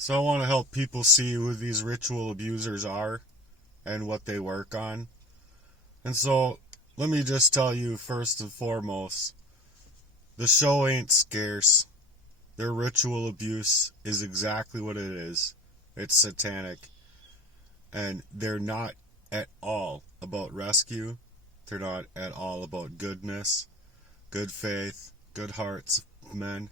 So I want to help people see who these ritual abusers are and what they work on. And so let me just tell you first and foremost, the show ain't scarce. Their ritual abuse is exactly what it is. It's satanic. And they're not at all about rescue. They're not at all about goodness, good faith, good hearts of men.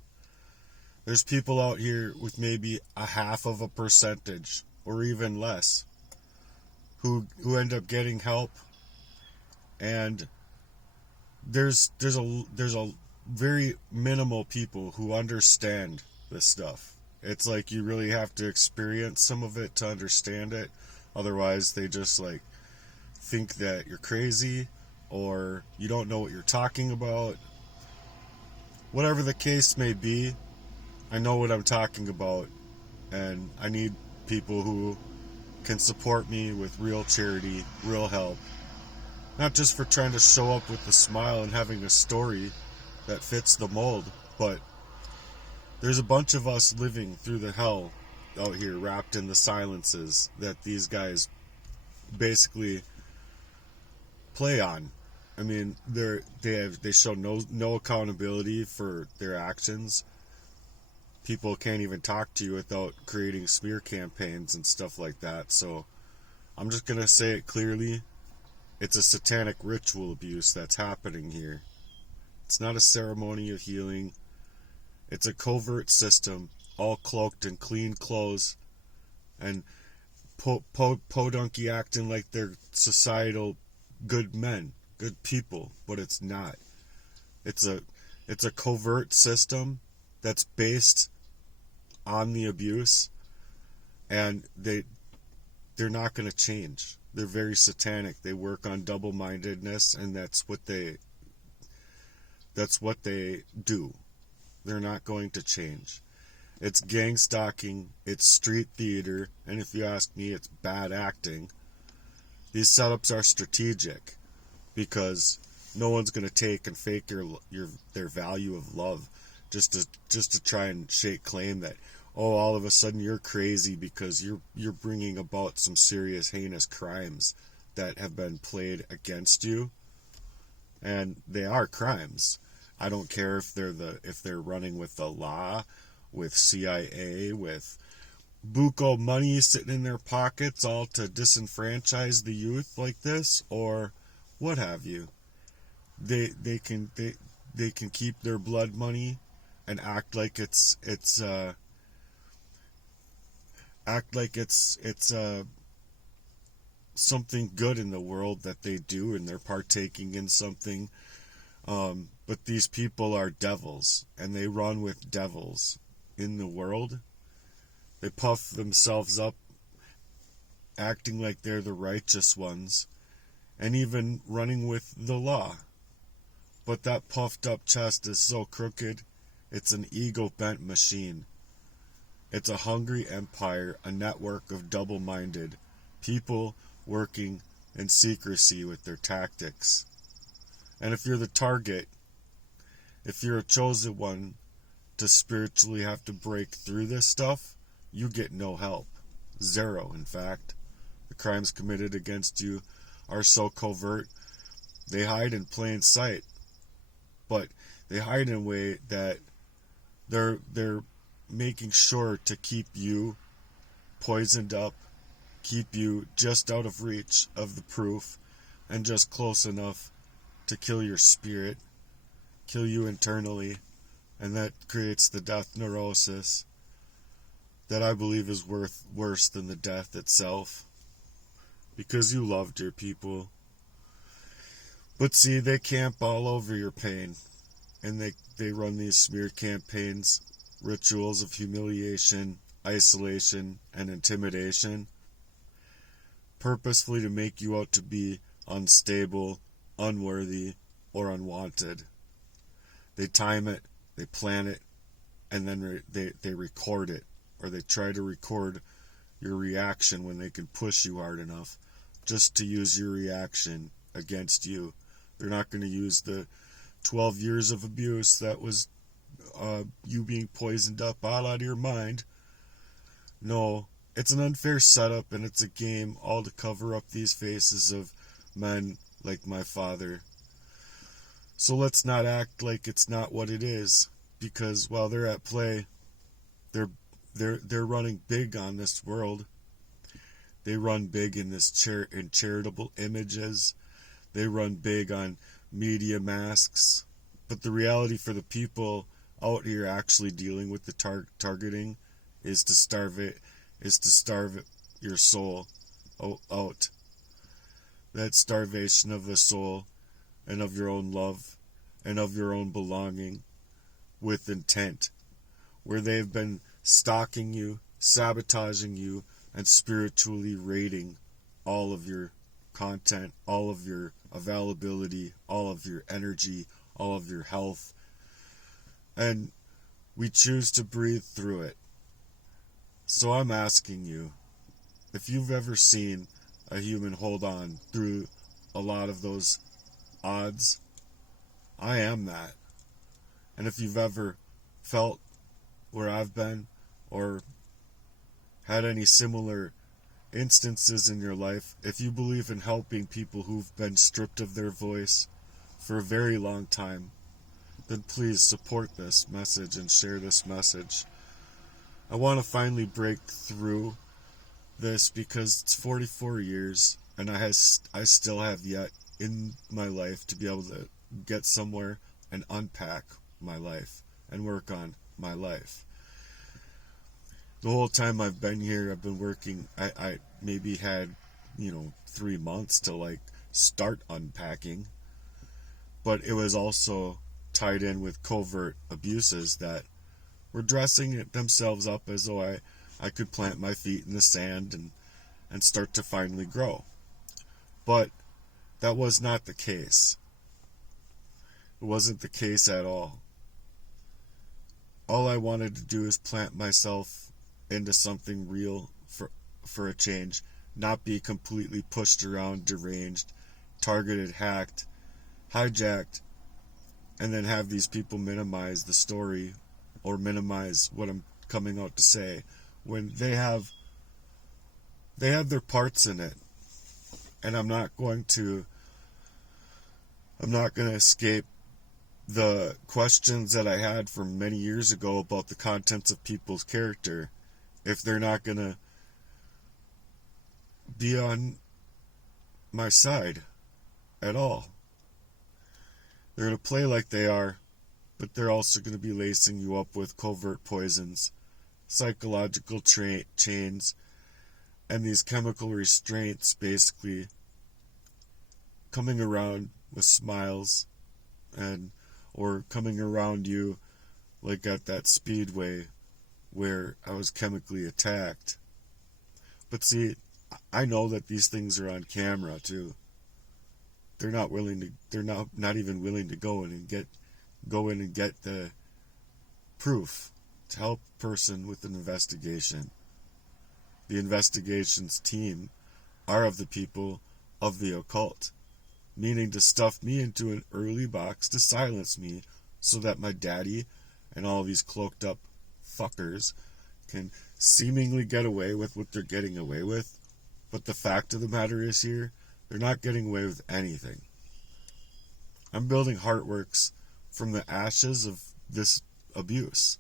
There's people out here with maybe a half of a percentage or even less who end up getting help, and there's a very minimal people who understand this stuff. It's like you really have to experience some of it to understand it. Otherwise, they just like think that you're crazy or you don't know what you're talking about. Whatever the case may be, I know what I'm talking about, and I need people who can support me with real charity, real help. Not just for trying to show up with a smile and having a story that fits the mold, but there's a bunch of us living through the hell out here wrapped in the silences that these guys basically play on. I mean, they show no accountability for their actions. People can't even talk to you without creating smear campaigns and stuff like that. So I'm just gonna say it clearly. It's a satanic ritual abuse that's happening here. It's not a ceremony of healing. It's a covert system, all cloaked in clean clothes and podunky acting like they're societal good men, good people, but it's not. It's a covert system that's based on the abuse, and they're not going to change. They're very satanic. They work on double-mindedness, and that's what they do. They're not going to change. It's gang stalking, it's street theater, and if you ask me, it's bad acting. These setups are strategic because no one's going to take and fake their value of love just to try and shake claim that, oh, all of a sudden you're crazy because you're bringing about some serious heinous crimes that have been played against you, and they are crimes. I don't care if they're running with the law, with CIA, with buco money sitting in their pockets, all to disenfranchise the youth like this, or what have you. They can keep their blood money and act like it's something good in the world that they do, and they're partaking in something. But these people are devils, and they run with devils in the world. They puff themselves up, acting like they're the righteous ones, and even running with the law. But that puffed up chest is so crooked, it's an ego-bent machine. It's a hungry empire, a network of double-minded people working in secrecy with their tactics. And if you're the target, if you're a chosen one to spiritually have to break through this stuff, you get no help. Zero, in fact. The crimes committed against you are so covert, they hide in plain sight. But they hide in a way that they're making sure to keep you poisoned up, keep you just out of reach of the proof, and just close enough to kill your spirit, kill you internally, and that creates the death neurosis that I believe is worse than the death itself, because you loved your people. But see, they camp all over your pain, and they run these smear campaigns, rituals of humiliation, isolation, and intimidation, purposefully to make you out to be unstable, unworthy, or unwanted. They time it, they plan it, and then they record it, or they try to record your reaction when they can push you hard enough just to use your reaction against you. They're not going to use the 12 years of abuse that was you being poisoned up all out of your mind. No, it's an unfair setup, and it's a game all to cover up these faces of men like my father. So let's not act like it's not what it is, because while they're at play, they're they're running big on this world. They run big in in charitable images. They run big on media masks. But the reality for the people out here actually dealing with the targeting is to starve your soul out. That starvation of the soul and of your own love and of your own belonging with intent, where they've been stalking you, sabotaging you, and spiritually raiding all of your content, all of your availability, all of your energy, all of your health. And we choose to breathe through it. So I'm asking you, if you've ever seen a human hold on through a lot of those odds, I am that. And if you've ever felt where I've been, or had any similar instances in your life, if you believe in helping people who've been stripped of their voice for a very long time, then please support this message and share this message. I want to finally break through this because it's 44 years and I still have yet in my life to be able to get somewhere and unpack my life and work on my life. The whole time I've been here, I've been working. I maybe had 3 months to start unpacking, but it was also tied in with covert abuses that were dressing it themselves up as though I could plant my feet in the sand and start to finally grow. But that was not the case. It wasn't the case at all. All I wanted to do is plant myself into something real for a change, not be completely pushed around, deranged, targeted, hacked, hijacked, and then have these people minimize the story or minimize what I'm coming out to say when they have their parts in it. And I'm not going to escape the questions that I had from many years ago about the contents of people's character if they're not going to be on my side at all. They're going to play like they are, but they're also going to be lacing you up with covert poisons, psychological chains, and these chemical restraints, basically coming around with smiles or coming around you like at that speedway where I was chemically attacked. But see, I know that these things are on camera too. They're not even willing to go in and get the proof to help a person with an investigation. The investigations team are of the people of the occult, meaning to stuff me into an early box to silence me so that my daddy and all these cloaked up fuckers can seemingly get away with what they're getting away with. But the fact of the matter is here, they're not getting away with anything. I'm building Heartworks from the ashes of this abuse.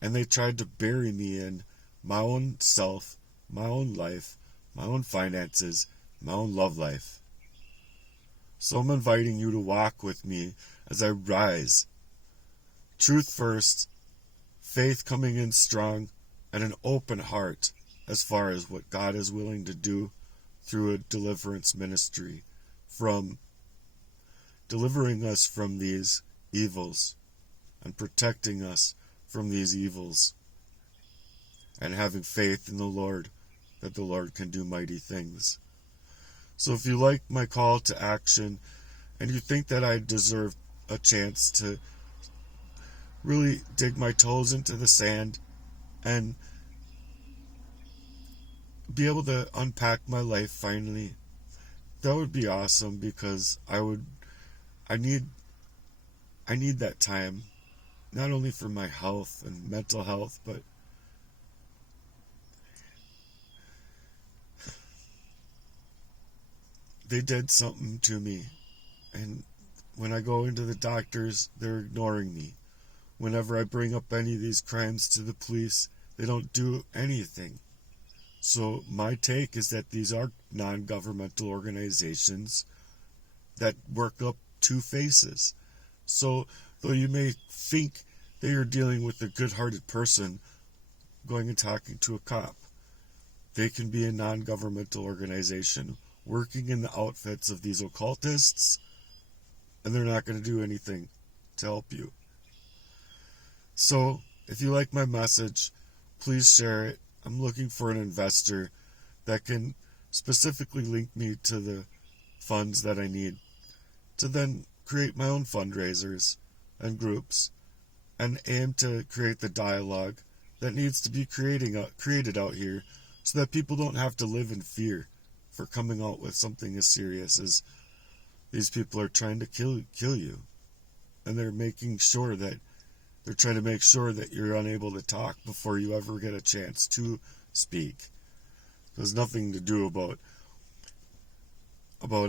And they tried to bury me in my own self, my own life, my own finances, my own love life. So I'm inviting you to walk with me as I rise. Truth first, faith coming in strong, and an open heart as far as what God is willing to do through a deliverance ministry, from delivering us from these evils and protecting us from these evils, and having faith in the Lord that the Lord can do mighty things. So if you like my call to action and you think that I deserve a chance to really dig my toes into the sand and be able to unpack my life finally, that would be awesome, because I need that time, not only for my health and mental health, but they did something to me. And when I go into the doctors, they're ignoring me. Whenever I bring up any of these crimes to the police, they don't do anything. So my take is that these are non-governmental organizations that work up two faces. So though you may think that you're dealing with a good-hearted person going and talking to a cop, they can be a non-governmental organization working in the outfits of these occultists, and they're not going to do anything to help you. So if you like my message, please share it. I'm looking for an investor that can specifically link me to the funds that I need to then create my own fundraisers and groups and aim to create the dialogue that needs to be created out here so that people don't have to live in fear for coming out with something as serious as these people are trying to kill you. And they're trying to make sure that you're unable to talk before you ever get a chance to speak. There's nothing to do about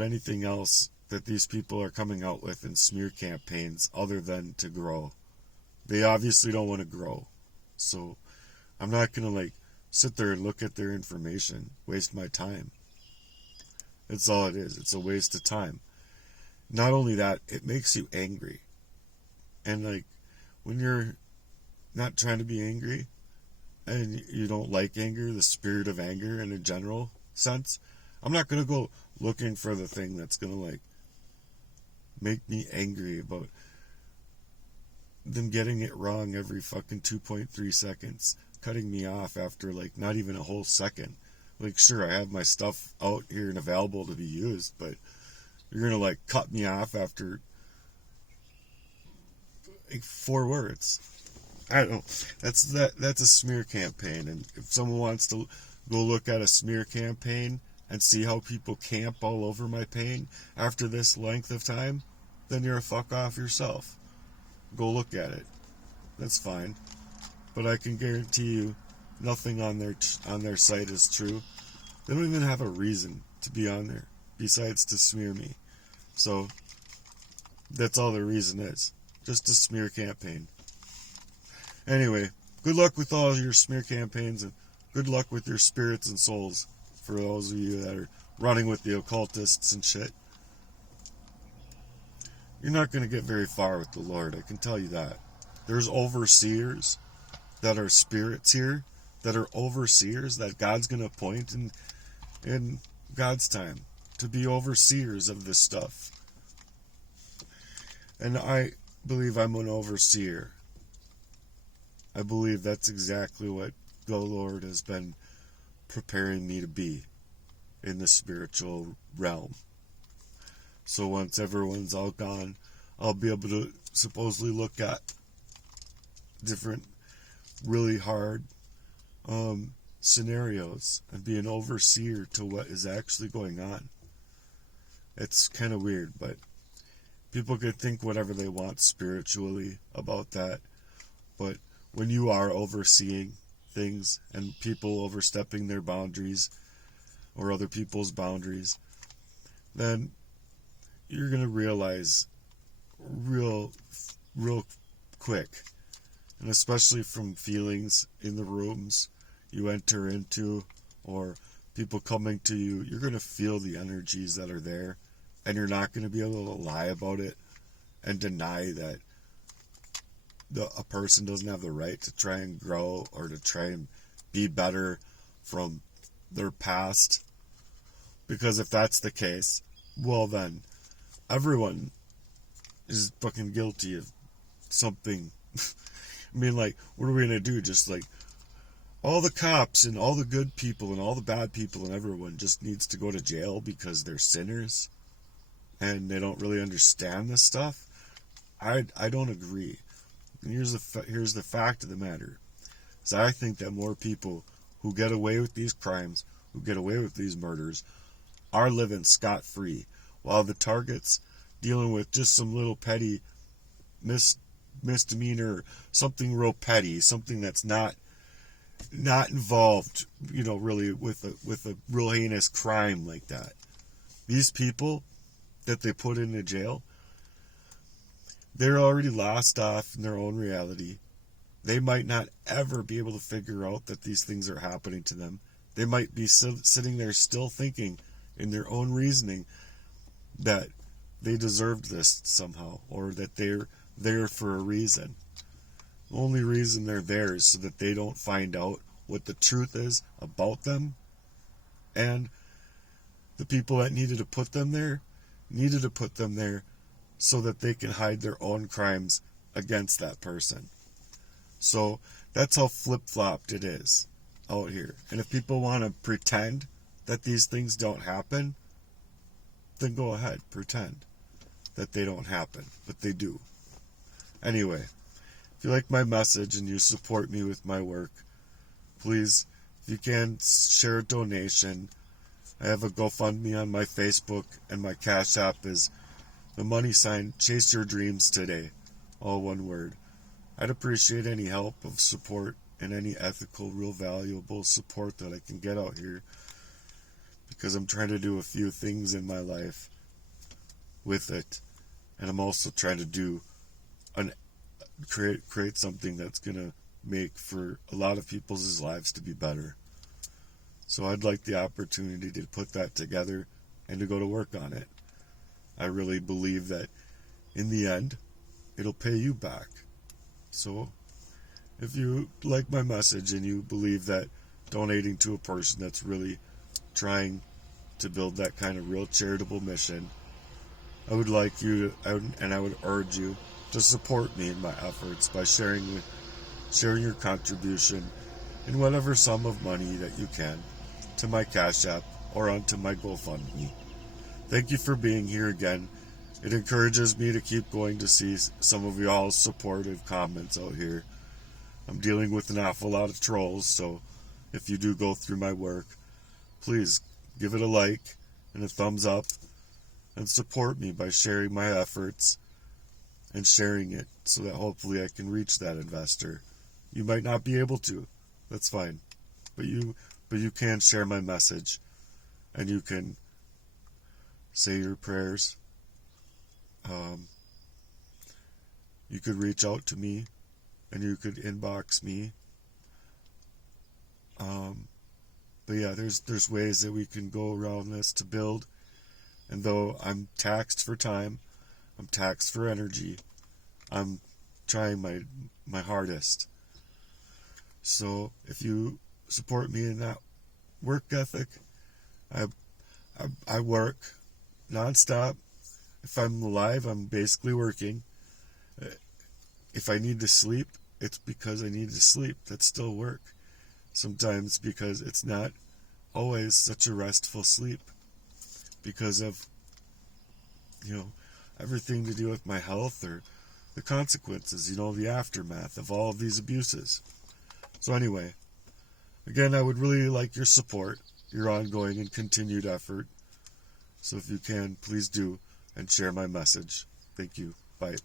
anything else that these people are coming out with in smear campaigns other than to grow. They obviously don't want to grow. So I'm not going to sit there and look at their information, waste my time. That's all it is. It's a waste of time. Not only that, it makes you angry. And when you're not trying to be angry and you don't like anger, the spirit of anger in a general sense, I'm not going to go looking for the thing that's going to make me angry about them getting it wrong every fucking 2.3 seconds, cutting me off after not even a whole second. Sure, I have my stuff out here and available to be used, but you're going to cut me off after 4 words. I don't know. That's a smear campaign. And if someone wants to go look at a smear campaign and see how people camp all over my pain after this length of time, then you're a fuck off yourself. Go look at it. That's fine. But I can guarantee you nothing on their site is true. They don't even have a reason to be on there besides to smear me. So that's all the reason is. Just a smear campaign. Anyway, good luck with all your smear campaigns and good luck with your spirits and souls for those of you that are running with the occultists and shit. You're not going to get very far with the Lord, I can tell you that. There's overseers that are spirits here, that are overseers that God's going to appoint in God's time to be overseers of this stuff. And I believe I'm an overseer. I believe that's exactly what the Lord has been preparing me to be in the spiritual realm. So once everyone's all gone, I'll be able to supposedly look at different really hard scenarios and be an overseer to what is actually going on. It's kind of weird, but people can think whatever they want spiritually about that. But when you are overseeing things and people overstepping their boundaries or other people's boundaries, then you're going to realize real quick, and especially from feelings in the rooms you enter into or people coming to you, you're going to feel the energies that are there, and you're not going to be able to lie about it and deny that a person doesn't have the right to try and grow or to try and be better from their past. Because if that's the case, well then, everyone is fucking guilty of something. I mean, what are we going to do? Just all the cops and all the good people and all the bad people and everyone just needs to go to jail because they're sinners and they don't really understand this stuff? I don't agree. And here's the fact of the matter. is I think that more people who get away with these crimes, who get away with these murders, are living scot-free, while the targets dealing with just some little petty misdemeanor, something real petty, something that's not involved, really with a real heinous crime like that. these people that they put into jail, they're already lost off in their own reality. They might not ever be able to figure out that these things are happening to them. They might be sitting there still thinking in their own reasoning that they deserved this somehow, or that they're there for a reason. The only reason they're there is so that they don't find out what the truth is about them, and the people that needed to put them there so that they can hide their own crimes against that person. So that's how flip-flopped it is out here. And if people want to pretend that these things don't happen, then go ahead, pretend that they don't happen, but they do. Anyway, if you like my message and you support me with my work, please, if you can, share a donation. I have a GoFundMe on my Facebook, and my Cash App is the $ ChaseYourDreamsToday, all one word. I'd appreciate any help of support and any ethical, real valuable support that I can get out here, because I'm trying to do a few things in my life with it, and I'm also trying to do create something that's gonna make for a lot of people's lives to be better. So I'd like the opportunity to put that together and to go to work on it. I really believe that in the end, it'll pay you back. So if you like my message and you believe that donating to a person that's really trying to build that kind of real charitable mission, I would like you to, and I would urge you to support me in my efforts by sharing your contribution in whatever sum of money that you can to my Cash App or onto my GoFundMe. Thank you for being here again. It encourages me to keep going to see some of y'all's supportive comments out here. I'm dealing with an awful lot of trolls, so if you do go through my work, please give it a like and a thumbs up and support me by sharing my efforts and sharing it so that hopefully I can reach that investor. You might not be able to. That's fine. But you can share my message, and you can say your prayers. You could reach out to me, and you could inbox me. But yeah, there's ways that we can go around this to build. And though I'm taxed for time, I'm taxed for energy, I'm trying my hardest. So if you support me in that work ethic, I work nonstop. If I'm alive, I'm basically working. If I need to sleep, it's because I need to sleep. That's still work. Sometimes because it's not always such a restful sleep, because of, everything to do with my health or the consequences, the aftermath of all of these abuses. So anyway, again, I would really like your support, your ongoing and continued effort. So if you can, please do, and share my message. Thank you. Bye.